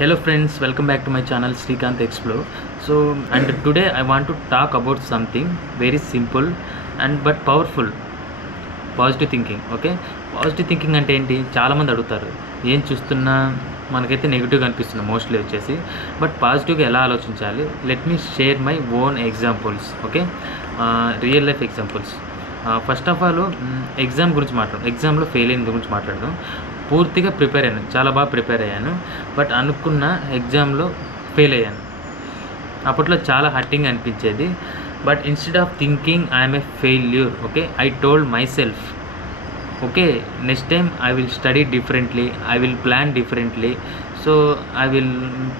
Hello friends, welcome back to my channel Srikanth Explore. And today I want to talk about something very simple and but powerful. Positive thinking. Okay, positive thinking అంటే ఏంటి? చాలామంది అడుగుతారు, ఏం చూస్తున్నా మనకైతే నెగిటివ్గా అనిపిస్తుంది మోస్ట్లీ వచ్చేసి. బట్ పాజిటివ్గా ఎలా ఆలోచించాలి? Let me share my own examples. Okay, real life examples. First of all exam గురించి ఎగ్జామ్లో ఫెయిల్ అయిన గురించి మాట్లాడదాం. పూర్తిగా ప్రిపేర్ అయ్యాను, చాలా బాగా ప్రిపేర్ అయ్యాను. బట్ అనుకున్న ఎగ్జామ్లో ఫెయిల్ అయ్యాను. అప్పట్లో చాలా హర్టింగ్ అనిపించేది. But instead of thinking I'm a failure, okay, I told my self, okay, next time I will study differently, I will plan differently, so I will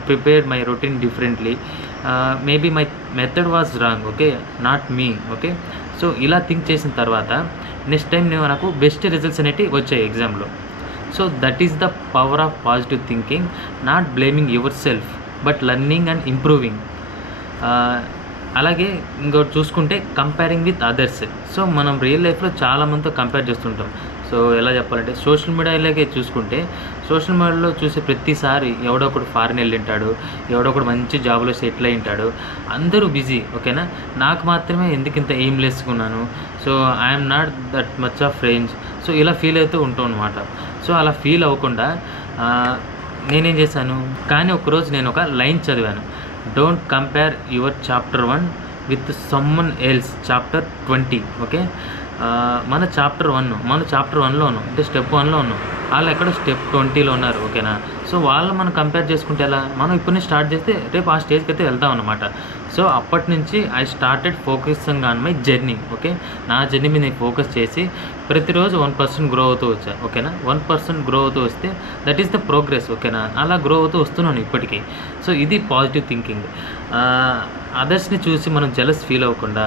prepare my routine differently. Maybe my method was wrong, okay, not me. Okay, so ఇలా think చేసిన తర్వాత next time నాకు best results అనేవి వచ్చాయి ఎగ్జామ్లో. So that is the power of positive thinking. Not blaming your self but learning and improving. అలాగే ఇంకోటి చూసుకుంటే కంపేరింగ్ విత్ అదర్స్. సో మనం రియల్ లైఫ్లో చాలామందితో కంపేర్ చేస్తుంటాం. సో ఎలా చెప్పాలంటే సోషల్ మీడియాలోకే చూసుకుంటే సోషల్ మీడియాలో చూసే ప్రతిసారి ఎవడో ఒకడు ఫారిన్ వెళ్ళింటాడు, ఎవడో ఒకడు మంచి జాబ్లో సెటిల్ అయి ఉంటాడు, అందరూ బిజీ. ఓకేనా, నాకు మాత్రమే ఎందుకు ఇంత ఎయిమ్లెస్గా ఉన్నాను, so I'm not that much of range, so ఇలా ఫీల్ అవుతూ ఉంటాం అనమాట. సో అలా ఫీల్ అవ్వకుండా నేనేం చేశాను, కానీ ఒకరోజు నేను ఒక లైన్ చదివాను. Don't compare your chapter 1 with someone else chapter 20. Okay, మన చాప్టర్ 1లో ఉన్నాం, అంటే స్టెప్ 1లో ఉన్నాం, వాళ్ళు ఎక్కడో స్టెప్ 20లో ఉన్నారు. ఓకేనా, సో వాళ్ళు మనం కంపేర్ చేసుకుంటే ఎలా? మనం ఇప్పటి స్టార్ట్ చేస్తే రేపు ఆ స్టేజ్కి అయితే వెళ్తాం అనమాట. సో అప్పటి నుంచి I started focusing on my journey. Okay, నా జర్నీ మీద నేను ఫోకస్ చేసి ప్రతిరోజు 1% గ్రో అవుతూ వచ్చా. ఓకేనా, 1% గ్రో అవుతూ వస్తే దట్ ఈస్ ద ప్రోగ్రెస్. ఓకేనా, అలా గ్రో అవుతూ వస్తున్నాను ఇప్పటికీ. సో ఇది పాజిటివ్ థింకింగ్. అదర్స్ని చూసి మనం జెలస్ ఫీల్ అవ్వకుండా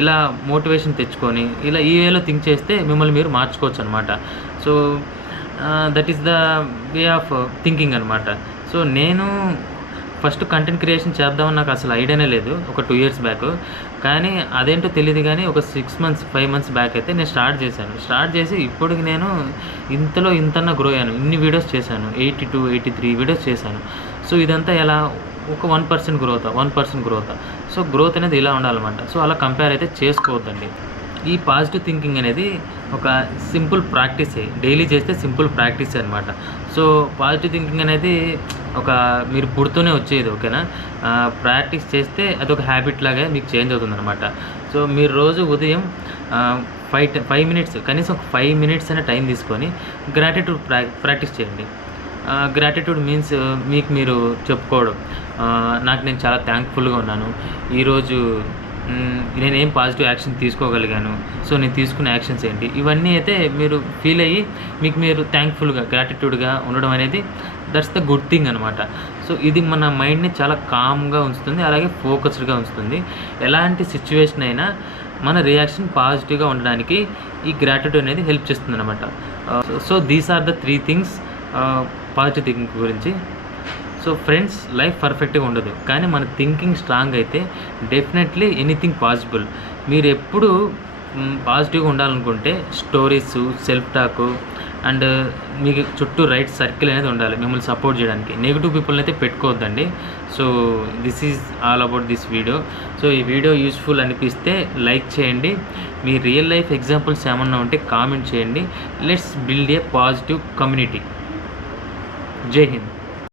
ఇలా మోటివేషన్ తెచ్చుకొని ఇలా ఈ వేలో థింక్ చేస్తే మిమ్మల్ని మీరు మార్చుకోవచ్చు అనమాట. So that is the way of thinking అనమాట. సో నేను ఫస్ట్ కంటెంట్ క్రియేషన్ చేద్దామని నాకు అసలు ఐడియానే లేదు, ఒక 2 years బ్యాక్. కానీ అదేంటో తెలియదు, కానీ ఒక 5 months బ్యాక్ అయితే నేను స్టార్ట్ చేసి ఇప్పటికి నేను ఇంతన్నా గ్రో అయ్యాను. ఇన్ని వీడియోస్ చేశాను, 82, 83 వీడియోస్ చేశాను. సో ఇదంతా ఎలా? ఒక 1% గ్రోత్. సో గ్రోత్ అనేది ఇలా ఉండాలన్నమాట. సో అలా కంపేర్ అయితే చేసుకోవద్దండి. ఈ పాజిటివ్ థింకింగ్ అనేది ఒక సింపుల్ ప్రాక్టీసే, డైలీ చేస్తే సింపుల్ ప్రాక్టీసే అనమాట. సో పాజిటివ్ థింకింగ్ అనేది మీరు పుడుతూనే వచ్చేది. ఓకేనా, ప్రాక్టీస్ చేస్తే అదొక హ్యాబిట్ లాగా మీకు చేంజ్ అవుతుంది అనమాట. సో మీరు రోజు ఉదయం 5 minutes, కనీసం ఒక 5 minutes అనే టైం తీసుకొని గ్రాటిట్యూడ్ ప్రాక్టీస్ చేయండి. గ్రాటిట్యూడ్ మీన్స్ మీకు మీరు చెప్పుకోవడం, నాకు నేను చాలా థ్యాంక్ఫుల్గా ఉన్నాను, ఈరోజు నేనేం పాజిటివ్ యాక్షన్ తీసుకోగలిగాను, సో నేను తీసుకున్న యాక్షన్స్ ఏంటి, ఇవన్నీ అయితే మీరు ఫీల్ అయ్యి మీకు మీరు థ్యాంక్ఫుల్గా గ్రాటిట్యూడ్గా ఉండడం అనేది దట్స్ ద గుడ్ థింగ్ అనమాట. సో ఇది మన మైండ్ని చాలా కామ్గా ఉంచుతుంది, అలాగే ఫోకస్డ్గా ఉంచుతుంది. ఎలాంటి సిచ్యువేషన్ అయినా మన రియాక్షన్ పాజిటివ్గా ఉండడానికి ఈ గ్రాటిట్యూడ్ అనేది హెల్ప్ చేస్తుంది అనమాట. So these are the 3 things positive thinking గురించి. సో ఫ్రెండ్స్, లైఫ్ పర్ఫెక్ట్గా ఉండదు, కానీ మన థింకింగ్ స్ట్రాంగ్ అయితే డెఫినెట్లీ ఎనీథింగ్ పాసిబుల్. మీరు ఎప్పుడు పాజిటివ్గా ఉండాలనుకుంటే స్టోరీస్, సెల్ఫ్ టాక్ అండ్ మీకు చుట్టూ రైట్ సర్కిల్ అనేది ఉండాలి మిమ్మల్ని సపోర్ట్ చేయడానికి. నెగిటివ్ పీపుల్ని అయితే పెట్టుకోవద్దండి. So this is all about this video. So ఈ వీడియో యూస్ఫుల్ అనిపిస్తే లైక్ చేయండి. మీ రియల్ లైఫ్ ఎగ్జాంపుల్స్ ఏమన్నా ఉంటే కామెంట్ చేయండి. Let's build a positive community. Jai Hind.